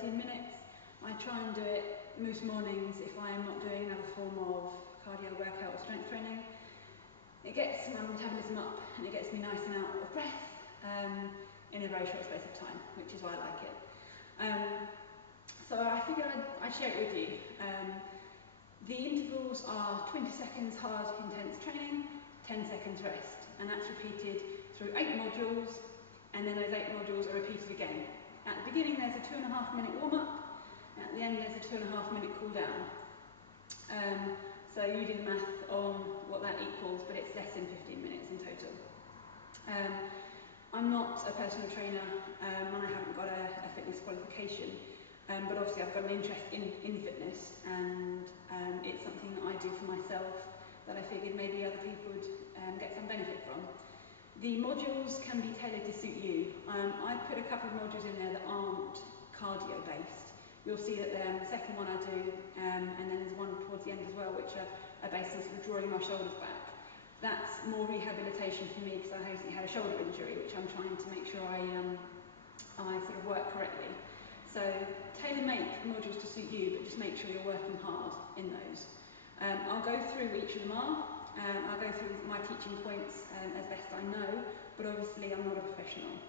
13 minutes. I try and do it most mornings if I am not doing another form of cardio workout or strength training. It gets my metabolism up and it gets me nice and out of breath in a very short space of time, which is why I like it. So I figured I'd share it with you. The intervals are 20 seconds hard, intense training, 10 seconds rest, and that's repeated through 8 modules, and then those 8 modules are repeated again. At the beginning there's a 2.5 minute warm-up, and at the end there's a 2.5 minute cool down. So you do the math on what that equals, but it's less than 15 minutes in total. I'm not a personal trainer, and I haven't got a fitness qualification, but obviously I've got an interest in fitness, and it's something that I do for myself that I figured maybe other people would get some benefit from. The modules can be tailored to suit you. I put a couple of modules in there that aren't cardio based. You'll see that the second one I do, and then there's one towards the end as well, which are based on sort of drawing my shoulders back. That's more rehabilitation for me because I recently had a shoulder injury, which I'm trying to make sure I sort of work correctly. So tailor-make modules to suit you, but just make sure you're working hard in those. I'll go through each of them are. I'll go through my teaching points as best I know, but obviously I'm not a professional.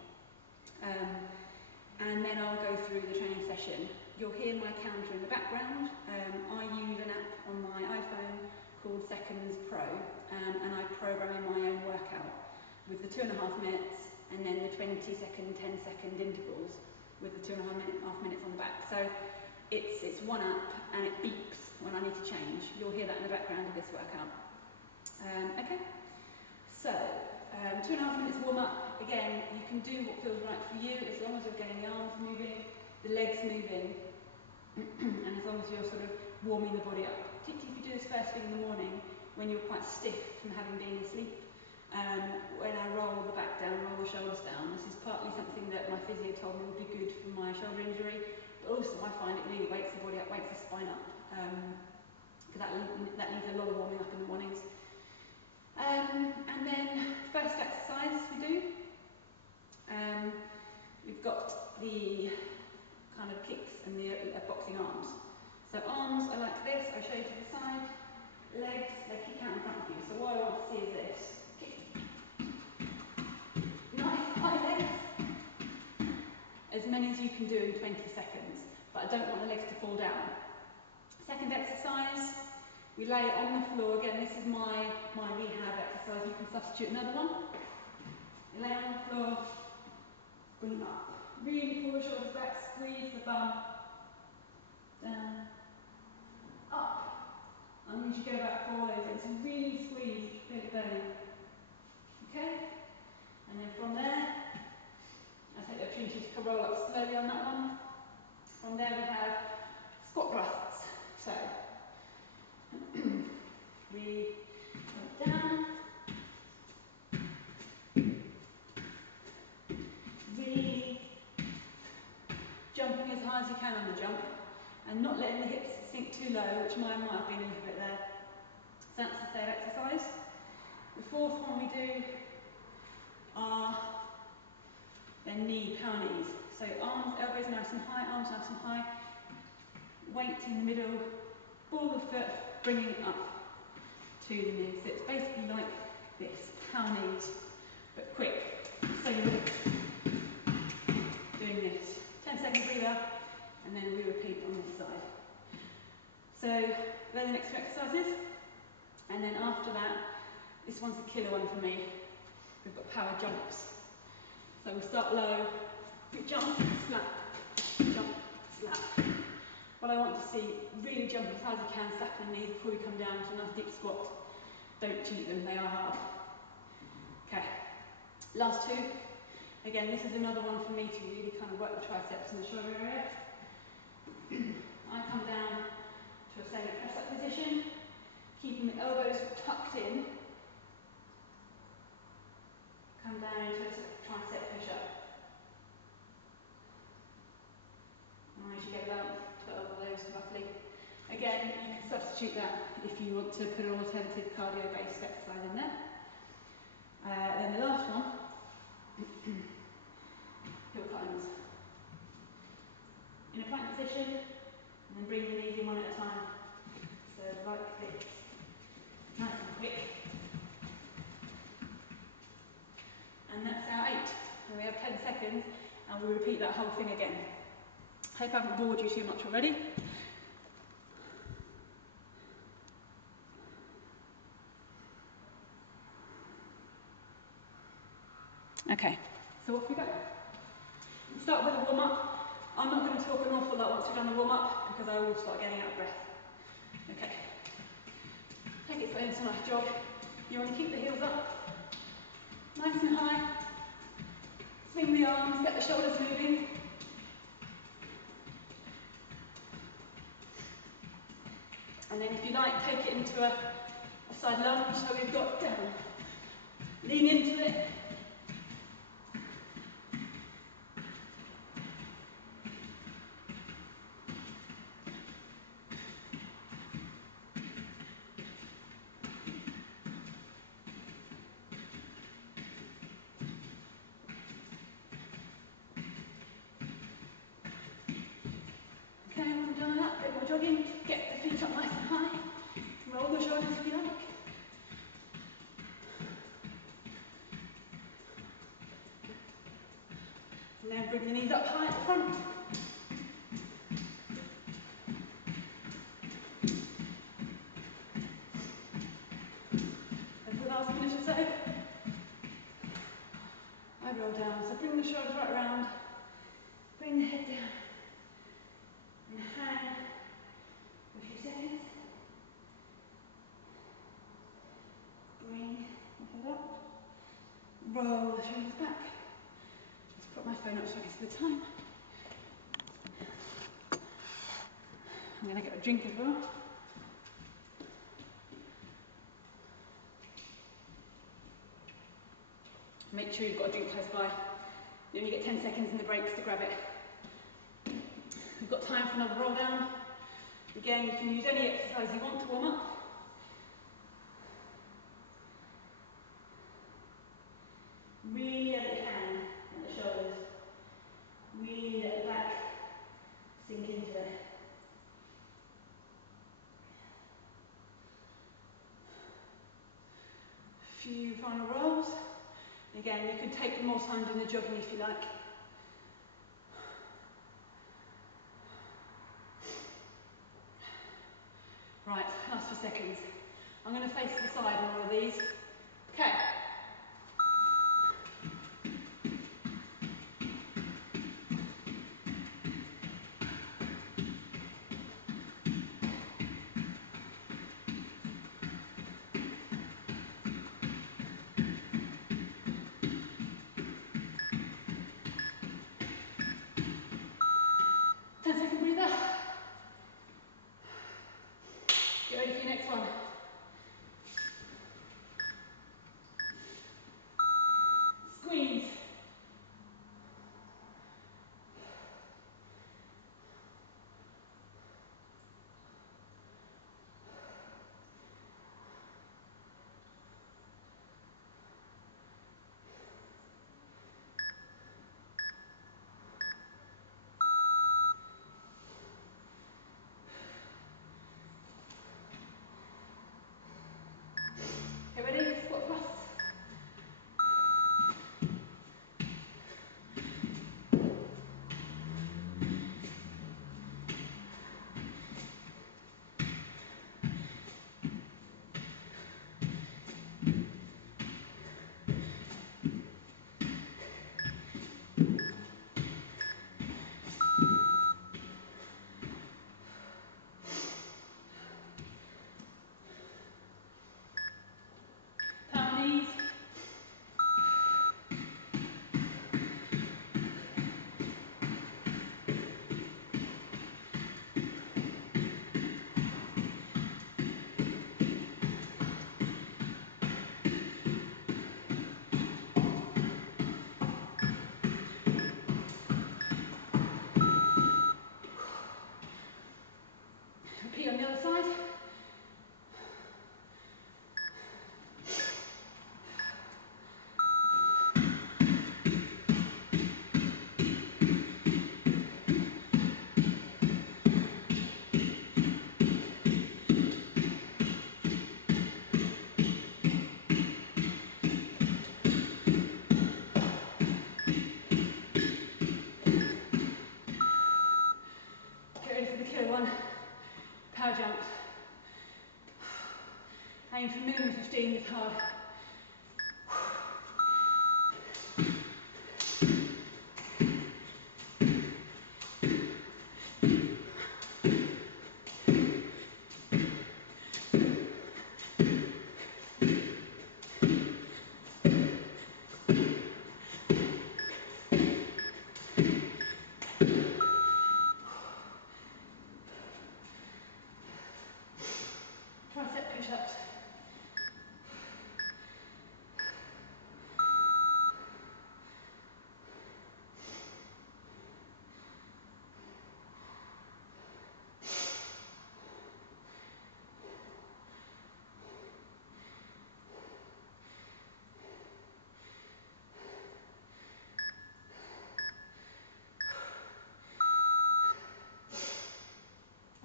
And then I'll go through the training session. You'll hear my counter in the background. I use an app on my iPhone called Seconds Pro, and I program in my own workout with the 2.5 minutes and then the 20-second, 10-second intervals with the 2.5 minutes on the back. So it's one app and it beeps when I need to change. You'll hear that in the background of this workout. Okay, so 2.5 minutes warm up. Again, you can do what feels right for you as long as you're getting the arms moving, the legs moving, and as long as you're sort of warming the body up. Particularly if you do this first thing in the morning when you're quite stiff from having been asleep. When I roll the back down, roll the shoulders down, this is partly something that my physio told me would be good for my shoulder injury, but also I find it really wakes the body up, wakes the spine up, because that needs a lot of warming up in the mornings. And then first exercise we do, we've got the kind of kicks and the boxing arms. So arms are like this, I'll show you to the side. Legs, they kick out in front of you. So what I want to see is this. Kick. Nice high legs. As many as you can do in 20 seconds, but I don't want the legs to fall down. Second exercise, we lay on the floor. Again, this is my rehab exercise. You can substitute another one. You lay on the floor, bring up. Really pull the shoulders back, squeeze the bum. Down, up. I need you to go back 4 of those. So really squeeze, feel it burning. Okay? And then from there, I take the opportunity to roll up slowly on that one. From there we have squat thrusts. So, we go down, really jumping as high as you can on the jump, and not letting the hips sink too low, which mine might have been a little bit there. So that's the third exercise. The fourth one we do are the knee, power knees. So arms, elbows nice and high, arms nice and high, weight in the middle, ball the foot, bringing it up to the knees. So it's basically like this, power knees, but quick. So you're doing this. 10-second breather, and then we repeat on this side. So they're the next two exercises, and then after that, this one's the killer one for me. We've got power jumps. So we start low, we jump, slap, slap. What I want to see, really jump as high as you can, slapping the knees before we come down to a nice deep squat. Don't cheat them, they are hard. Okay, last two. Again, this is another one for me to really kind of work the triceps and the shoulder area. I come down to a semi-press-up position, keeping the elbows tucked in. Come down into a tricep push-up. And I should get about 12 of those roughly. Again, you can substitute that if you want to put an alternative cardio-based exercise in there. Then the last one, hill climbs. In a plank we repeat that whole thing again. Hope I haven't bored you too much already. Okay, so off we go. Start with a warm-up. I'm not going to talk an awful lot once we've done the warm-up because I will start getting out of breath. Okay. Take it slow into a nice jog. You want to keep the heels up, nice and high. Swing the arms, get the shoulders moving. And then if you like, take it into a side lunge, so we've got down. Lean into it. Okay, when we've done that, a bit more jogging, get the feet up nice and high. Roll the shoulders if you like. And then bring the knees up high at the front. And for the last minute or so, I roll down. So bring the shoulders right around, bring the head down, and hang for a few seconds. Bring the head up, roll the shoulders back. Just put my phone up so I can see the time. I'm going to get a drink as well. Make sure you've got a drink close by. You only get 10 seconds in the breaks to grab it. We've got time for another roll down. Again, you can use any exercise you want to warm up. Really let it hang at the shoulders. Really let the back sink into it. Few final rolls. Again, you could take more time doing the jogging if you like. Right, last few seconds. I'm going to face to the side on all of these. Okay. Get ready for your next one. seeing this hard. Tricep push-ups.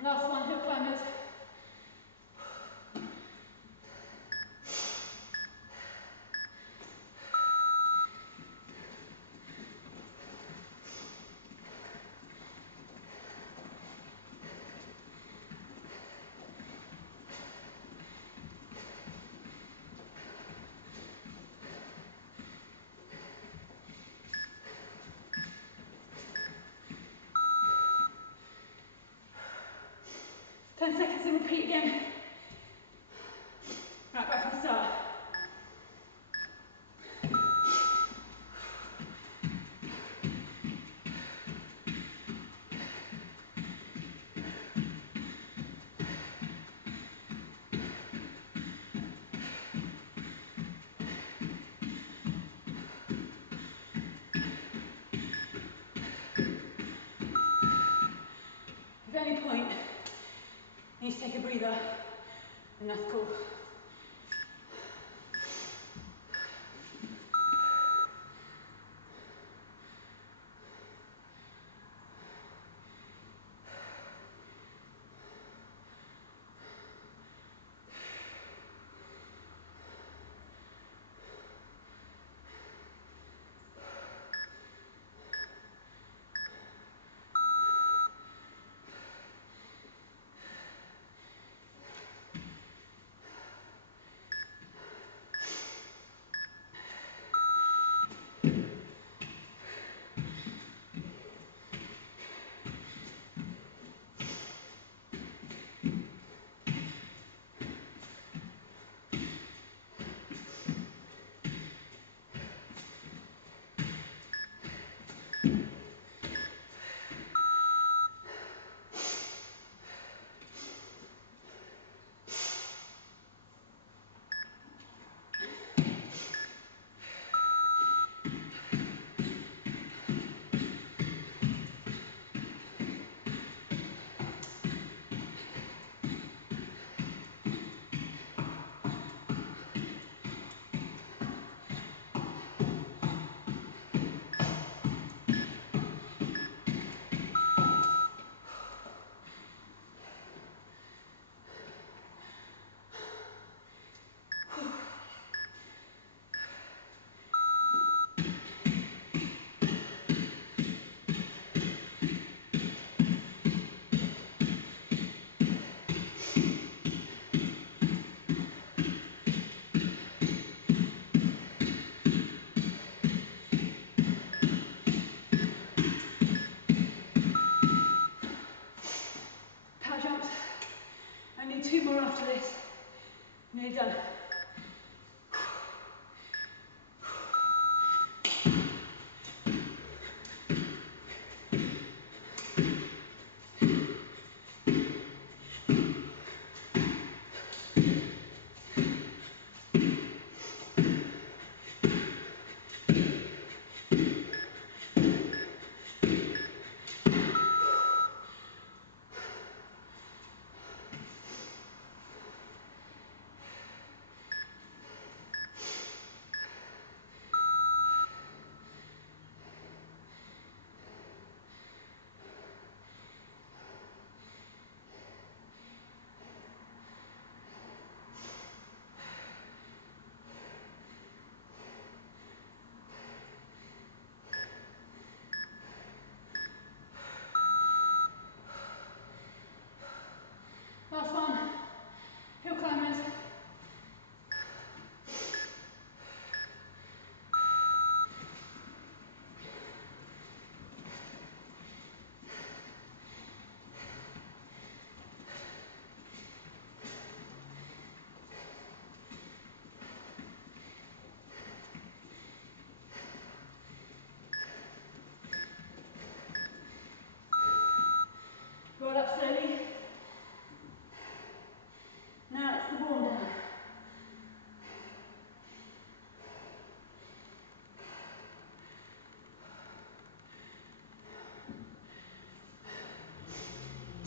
Last one, hill climbers. Ten seconds and repeat again. Right, back to the start. If at any point you need to take a breather, then that's cool.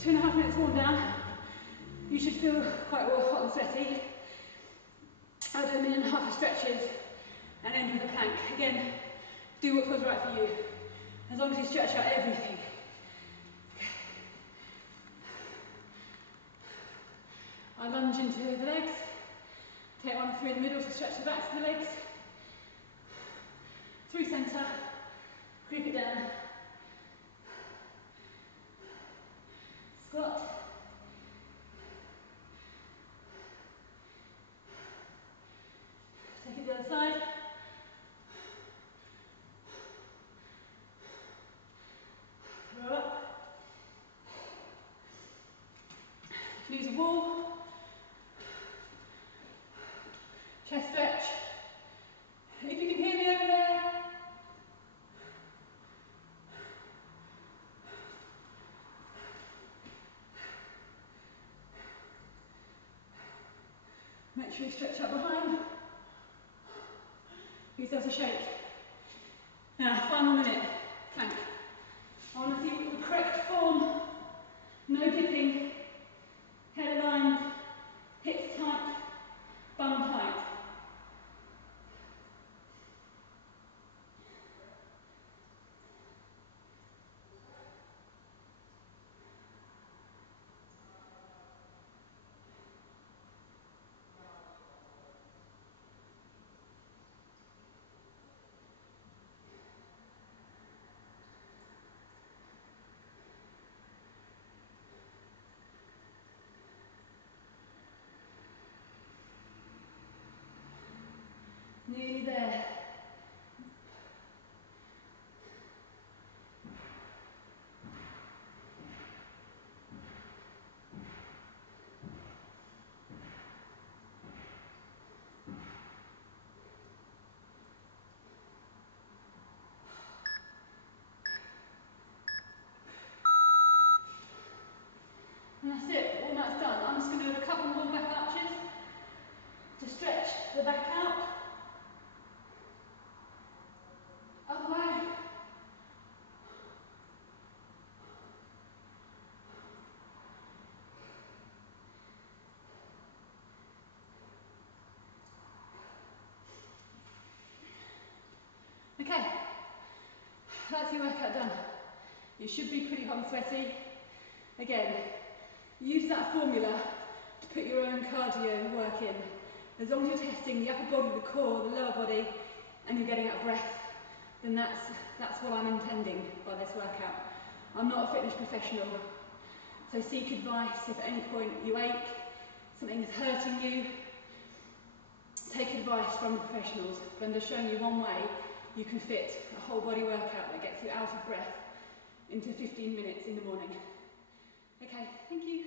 2.5 minutes worn down. You should feel quite hot and sweaty. I'll do 1.5 minutes of stretches and end with a plank. Again, do what feels right for you, as long as you stretch out everything. I lunge into the legs, take 1 through the middle to stretch the backs of the legs, through centre, creep it down, squat, take it to the other side, roll up, you can use a wall, chest stretch. If you can hear me over there, make sure you stretch out behind. Give yourself a shake. Now, final minute, plank. I want to see the correct form, no dipping, head aligned, hips tight, bum tight. Nearly there. And that's it, all that's done. I'm just going to do a couple more back arches to stretch the back out. Other way. Okay, that's your workout done. You should be pretty hot and sweaty. Again, use that formula to put your own cardio work in. As long as you're testing the upper body, the core, the lower body, and you're getting out of breath, then that's what I'm intending by this workout. I'm not a fitness professional, so seek advice if at any point you ache, something is hurting you. Take advice from the professionals, but I'm just showing you one way you can fit a whole body workout that gets you out of breath into 15 minutes in the morning. Okay, thank you.